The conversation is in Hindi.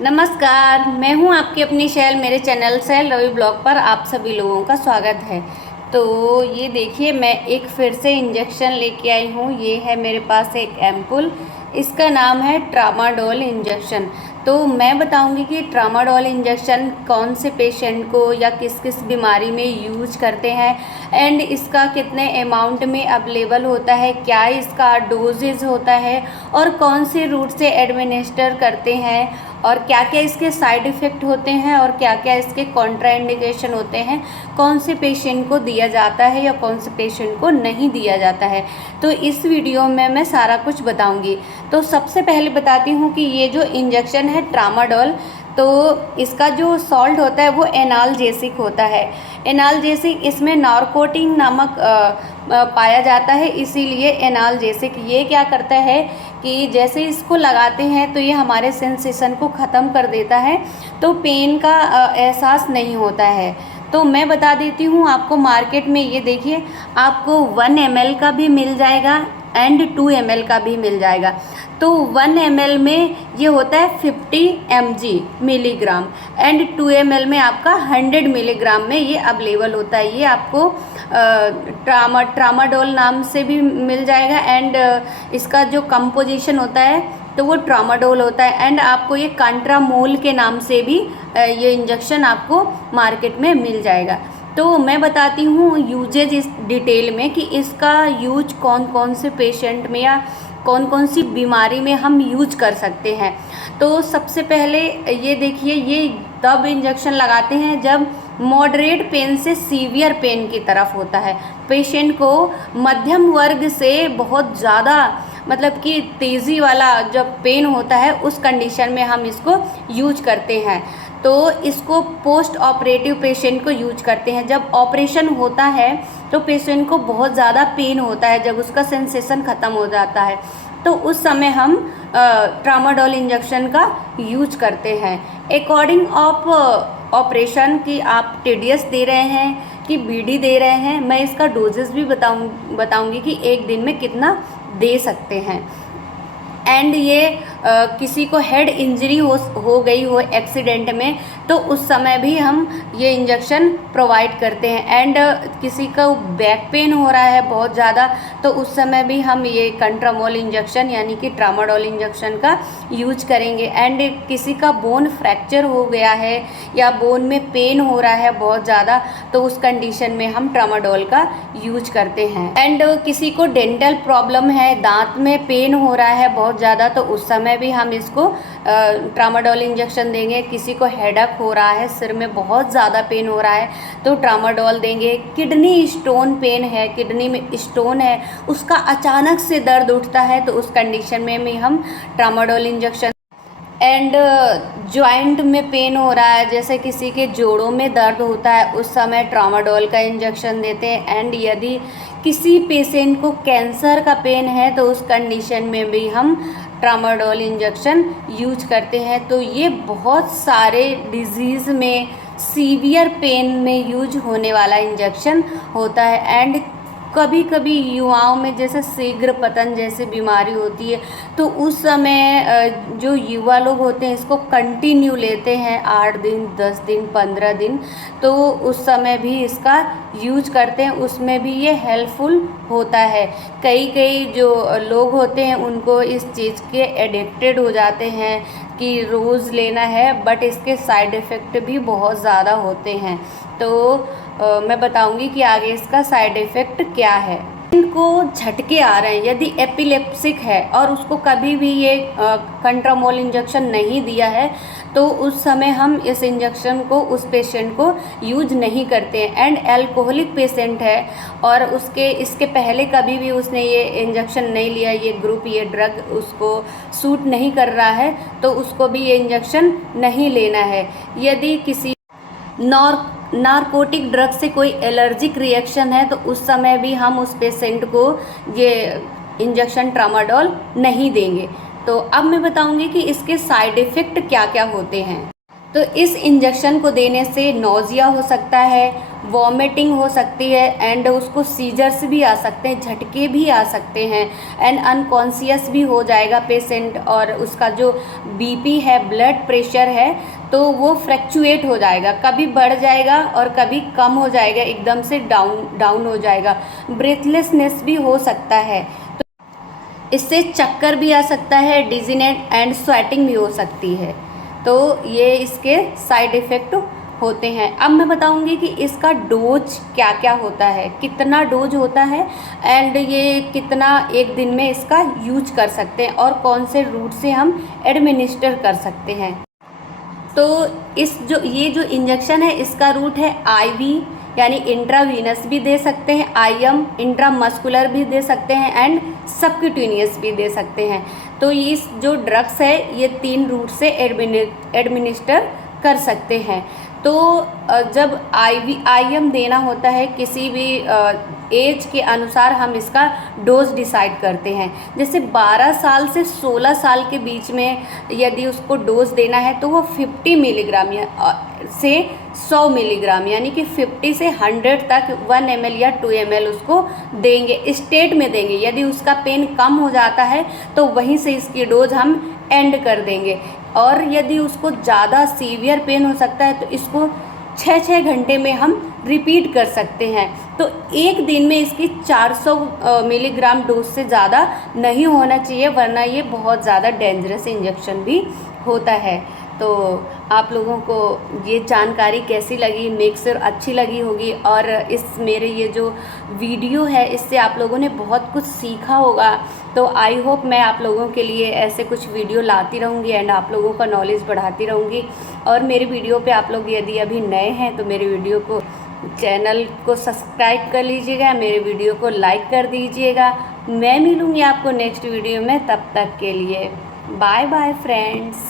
नमस्कार, मैं हूं आपकी अपनी शैल। मेरे चैनल शैल रवि ब्लॉग पर आप सभी लोगों का स्वागत है। तो ये देखिए, मैं एक फिर से इंजेक्शन लेके आई हूँ। ये है मेरे पास एक एम्पुल, इसका नाम है ट्रामाडोल इंजेक्शन। तो मैं बताऊंगी कि ट्रामाडोल इंजेक्शन कौन से पेशेंट को या किस किस बीमारी में यूज करते हैं एंड इसका कितने अमाउंट में अवेलेबल होता है, क्या इसका डोजेज होता है और कौन से रूट से एडमिनिस्टर करते हैं और क्या क्या इसके साइड इफ़ेक्ट होते हैं और क्या क्या इसके कॉन्ट्राइंडिकेशन होते हैं, कौन से पेशेंट को दिया जाता है या कौन से पेशेंट को नहीं दिया जाता है। तो इस वीडियो में मैं सारा कुछ बताऊंगी। तो सबसे पहले बताती हूँ कि ये जो इंजेक्शन है ट्रामाडोल, तो इसका जो सॉल्ट होता है वो एनाल्जेसिक होता है। एनाल्जेसिक, इसमें नार्कोटिन नामक पाया जाता है, इसीलिए एनाल्जेसिक। ये क्या करता है कि जैसे इसको लगाते हैं तो ये हमारे सेंसेशन को ख़त्म कर देता है, तो पेन का एहसास नहीं होता है। तो मैं बता देती हूँ आपको, मार्केट में ये देखिए आपको 1 ml का भी मिल जाएगा एंड 2 ml का भी मिल जाएगा। तो 1 ml में ये होता है 50 मिलीग्राम एंड 2 ml में आपका 100 मिलीग्राम में ये अवेलेबल होता है। ये आपको ट्रामाडोल नाम से भी मिल जाएगा एंड इसका जो कंपोजिशन होता है तो वो ट्रामाडोल होता है एंड आपको ये कंट्रामोल के नाम से भी ये इंजेक्शन आपको मार्केट में मिल जाएगा। तो मैं बताती हूँ यूजेज इस डिटेल में कि इसका यूज कौन कौन से पेशेंट में या कौन कौन सी बीमारी में हम यूज कर सकते हैं। तो सबसे पहले ये देखिए, ये तब इंजेक्शन लगाते हैं जब मॉडरेट पेन से सीवियर पेन की तरफ होता है। पेशेंट को मध्यम वर्ग से बहुत ज़्यादा मतलब कि तेज़ी वाला जब पेन होता है उस कंडीशन में हम इसको यूज करते हैं। तो इसको पोस्ट ऑपरेटिव पेशेंट को यूज करते हैं। जब ऑपरेशन होता है तो पेशेंट को बहुत ज़्यादा पेन होता है, जब उसका सेंसेशन ख़त्म हो जाता है तो उस समय हम ट्रामाडोल इंजेक्शन का यूज करते हैं। अकॉर्डिंग ऑफ ऑपरेशन कि आप टीडीएस दे रहे हैं कि बीडी दे रहे हैं, मैं इसका डोजेस भी बताऊंगी कि एक दिन में कितना दे सकते हैं। एंड ये किसी को हेड इंजरी हो गई हो एक्सीडेंट में तो उस समय भी हम ये इंजेक्शन प्रोवाइड करते हैं। एंड किसी का बैक पेन हो रहा है बहुत ज़्यादा तो उस समय भी हम ये कंट्रामोल इंजेक्शन यानी कि ट्रामाडोल इंजेक्शन का यूज करेंगे। एंड किसी का बोन फ्रैक्चर हो गया है या बोन में पेन हो रहा है बहुत ज़्यादा तो उस कंडीशन में हम ट्रामाडोल का यूज करते हैं। एंड किसी को डेंटल प्रॉब्लम है, दांत में पेन हो रहा है बहुत ज़्यादा तो उस समय भी हम इसको ट्रामाडोल इंजेक्शन देंगे। किसी को हेडेक हो रहा है, सिर में बहुत ज़्यादा पेन हो रहा है तो ट्रामाडोल देंगे। किडनी स्टोन पेन है, किडनी में स्टोन है, उसका अचानक से दर्द उठता है तो उस कंडीशन में भी हम ट्रामाडोल इंजेक्शन। एंड जॉइंट में पेन हो रहा है, जैसे किसी के जोड़ों में दर्द होता है उस समय ट्रामाडोल का इंजेक्शन देते हैं। एंड यदि किसी पेशेंट को कैंसर का पेन है तो उस कंडीशन में भी हम ट्रामाडोल इंजेक्शन यूज करते हैं। तो ये बहुत सारे डिजीज़ में सीवियर पेन में यूज होने वाला इंजेक्शन होता है। एंड कभी कभी युवाओं में जैसे शीघ्र पतन जैसी बीमारी होती है तो उस समय जो युवा लोग होते हैं इसको कंटिन्यू लेते हैं 8 दिन 10 दिन 15 दिन, तो उस समय भी इसका यूज करते हैं, उसमें भी ये हेल्पफुल होता है। कई जो लोग होते हैं उनको इस चीज़ के एडिक्टेड हो जाते हैं कि रोज़ लेना है, बट इसके साइड इफ़ेक्ट भी बहुत ज़्यादा होते हैं। तो मैं बताऊंगी कि आगे इसका साइड इफ़ेक्ट क्या है। इनको झटके आ रहे हैं, यदि एपिलेप्सिक है और उसको कभी भी ये कंट्रामोल इंजेक्शन नहीं दिया है तो उस समय हम इस इंजेक्शन को उस पेशेंट को यूज नहीं करते हैं। एंड एल्कोहलिक पेशेंट है और इसके पहले कभी भी उसने ये इंजेक्शन नहीं लिया, ये ग्रुप ये ड्रग उसको सूट नहीं कर रहा है तो उसको भी ये इंजेक्शन नहीं लेना है। यदि किसी नारकोटिक ड्रग से कोई एलर्जिक रिएक्शन है तो उस समय भी हम उस पेशेंट को ये इंजेक्शन ट्रामाडोल नहीं देंगे। तो अब मैं बताऊंगी कि इसके साइड इफ़ेक्ट क्या क्या होते हैं। तो इस इंजेक्शन को देने से नोज़िया हो सकता है, वॉमिटिंग हो सकती है एंड उसको सीजर्स भी आ सकते हैं, झटके भी आ सकते हैं एंड अनकॉन्शियस भी हो जाएगा पेशेंट, और उसका जो बीपी है, ब्लड प्रेशर है, तो वो फ्लक्चुएट हो जाएगा, कभी बढ़ जाएगा और कभी कम हो जाएगा, एकदम से डाउन हो जाएगा। ब्रेथलेसनेस भी हो सकता है, तो इससे चक्कर भी आ सकता है, डिजीनेस एंड स्वेटिंग भी हो सकती है। तो ये इसके साइड इफ़ेक्ट होते हैं। अब मैं बताऊंगी कि इसका डोज क्या क्या होता है, कितना डोज होता है एंड ये कितना एक दिन में इसका यूज कर सकते हैं और कौन से रूट से हम एडमिनिस्टर कर सकते हैं। तो ये जो इंजेक्शन है इसका रूट है आईवी, यानी इंट्रावीनस भी दे सकते हैं, आईएम इंट्रामस्कुलर भी दे सकते हैं एंड सबक्यूटेनियस भी दे सकते हैं। तो इस जो ड्रग्स है ये 3 रूट से एडमिनिस्टर कर सकते हैं। तो जब आईएम देना होता है, किसी भी एज के अनुसार हम इसका डोज डिसाइड करते हैं। जैसे 12 साल से 16 साल के बीच में यदि उसको डोज देना है तो वो 50 मिलीग्राम से 100 मिलीग्राम, यानी कि 50 से 100 तक 1 ml या 2 ml उसको देंगे, स्टेट में देंगे। यदि उसका पेन कम हो जाता है तो वहीं से इसकी डोज हम एंड कर देंगे, और यदि उसको ज़्यादा सीवियर पेन हो सकता है तो इसको 6-6 घंटे में हम रिपीट कर सकते हैं। तो एक दिन में इसकी 400 मिलीग्राम डोज से ज़्यादा नहीं होना चाहिए, वरना ये बहुत ज़्यादा डेंजरस इंजेक्शन भी होता है। तो आप लोगों को ये जानकारी कैसी लगी, मेक श्योर अच्छी लगी होगी, और इस मेरे ये जो वीडियो है इससे आप लोगों ने बहुत कुछ सीखा होगा। तो आई होप मैं आप लोगों के लिए ऐसे कुछ वीडियो लाती रहूँगी एंड आप लोगों का नॉलेज बढ़ाती रहूँगी। और मेरे वीडियो पे आप लोग यदि अभी नए हैं तो मेरे वीडियो को, चैनल को सब्सक्राइब कर लीजिएगा, मेरे वीडियो को लाइक कर दीजिएगा। मैं मिलूँगी आपको नेक्स्ट वीडियो में, तब तक के लिए बाय बाय फ्रेंड्स।